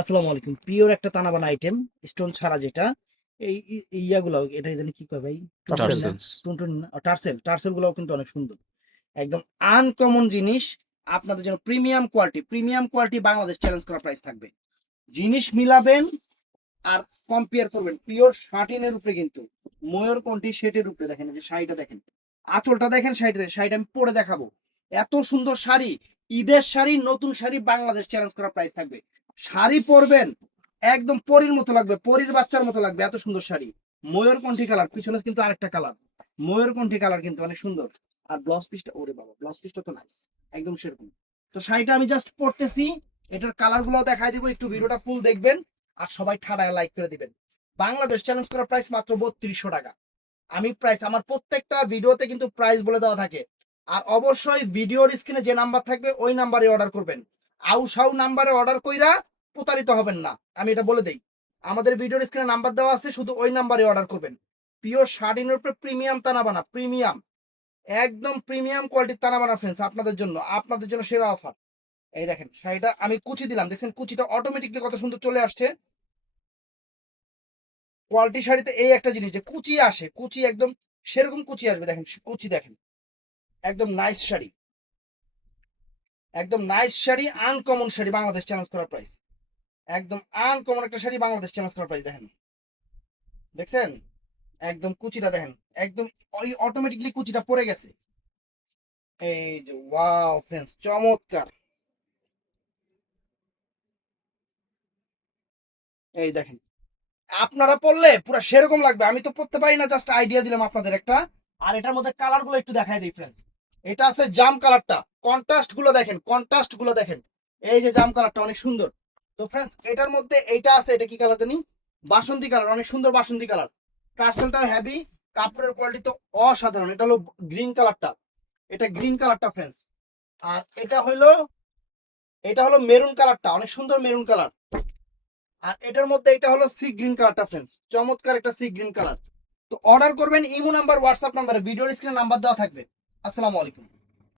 আসসালামু আলাইকুম। পিওর একটা তানাবানা আইটেম, স্টোন ছাড়া যেটা। ইয়াগুলো এটা জানি কি কয় ভাই? টুনটুন না? টার্সেলস। টুনটুন না? টার্সেল গুলোও কিন্তু অনেক সুন্দর। একদম আনকমন জিনিস। আপনাদের জন্য প্রিমিয়াম কোয়ালিটি বাংলাদেশ চ্যালেঞ্জ করা প্রাইস থাকবে। জিনিস মিলাবেন আর কম্পেয়ার করবেন। পিওর শার্টিনের উপরে কিন্তু ময়ূরকণ্ঠী সেটের উপরে দেখেন, এই যে শাড়িটা দেখেন, আঁচলটা দেখেন, শাড়িটা আমি পরে দেখাবো। এত সুন্দর শাড়ি, ঈদের শাড়ি, নতুন শাড়ি, বাংলাদেশ চ্যালেঞ্জ করা প্রাইস থাকবে। শাড়ি পরবেন একদম পরীর মতো লাগবে, পরীর বাচ্চার মতো লাগবে, এত সুন্দর শাড়ি। ময়ূরকণ্ঠী কালার, পিছনে কিন্তু আরেকটা কালার, ময়ূরকণ্ঠী কালার কিন্তু অনেক সুন্দর। আর ব্লাউজ পিসটা, ওরে বাবা, ব্লাউজ পিসটা তো নাইস, একদম সেরকম। তো শাড়িটা আমি জাস্ট পরতেছি, এটার কালার গুলো দেখাই দিব, একটু ভিডিওটা ফুল দেখবেন আর সবাই ঠাড়ায় লাইক করে দিবেন। বাংলাদেশ চ্যালেঞ্জ করার প্রাইস মাত্র 3200 টাকা। আমি প্রাইস আমার প্রত্যেকটা ভিডিওতে কিন্তু প্রাইস বলে দেওয়া থাকে। আর অবশ্যই ভিডিওর স্ক্রিনে যে নাম্বার থাকবে ওই নাম্বারে অর্ডার করবেন। আউসাউ নাম্বারে অর্ডার কইরা প্রতারিত হবেন না, আমি এটা বলে দেই। আমাদের ভিডিওর স্ক্রিনে নাম্বার দেওয়া আছে, শুধু ওই নাম্বারে অর্ডার করবেন। পিওর শাড়ির উপরে প্রিমিয়াম তানাবানা, প্রিমিয়াম, একদম প্রিমিয়াম কোয়ালিটির তানাবানা ফ্রেন্ডস, আপনাদের জন্য সেরা অফার। এই দেখেন শাড়িটা আমি কুচি দিলাম, দেখছেন কুচিটা অটোমেটিকলি কত সুন্দর চলে আসছে। কোয়ালিটি শাড়িতে এই একটা জিনিস যে কুচি আসে, কুচি একদম সেরকম কুচি আসবে, দেখেন কুচি দেখেন, একদম নাইস শাড়ি, একদম nice sari, uncommon sari, Bangladesh challenge করার প্রাইস। একদম আনকমন একটা শাড়ি, বাংলাদেশ চ্যালেঞ্জ করার প্রাইস। দেখেন, দেখছেন একদম কুচিটা দেখেন, একদম ওই অটোমেটিকলি কুচিটা পড়ে গেছে। এই যে ওয়াও ফ্রেন্ডস, চমৎকার। এই দেখেন, আপনারা পড়লে পুরো সেরকম লাগবে, আমি তো পড়তে পারি না, জাস্ট আইডিয়া দিলাম আপনাদের একটা। আর এটার মধ্যে কালার গুলো একটু দেখাই দিই ফ্রেন্ডস। এটা আছে জাম কালারটা, কন্ট্রাস্ট গুলো দেখেন, কন্ট্রাস্ট গুলো দেখেন, এই যে জাম কালারটা অনেক সুন্দর। তো ফ্রেন্ডস এটার মধ্যে এইটা আছে, এটা কি কালার জানি, বাসন্তী কালার, অনেক সুন্দর বাসন্তী কালার। টার্সেলটা হেভি, কাপড়ের কোয়ালিটি তো অসাধারণ। এটা হলো গ্রিন কালারটা, এটা গ্রিন কালারটা ফ্রেন্ডস। আর এটা হলো মেরুন কালারটা, অনেক সুন্দর মেরুন কালার। আর এটার মধ্যে এটা হলো সি গ্রিন কালারটা ফ্রেন্ডস, চমৎকার একটা সি গ্রিন কালার। তো অর্ডার করবেন ইমো নাম্বার, হোয়াটসঅ্যাপ নাম্বারে, ভিডিওর স্ক্রিনে নাম্বার দেওয়া থাকবে। আসসালামু আলাইকুম।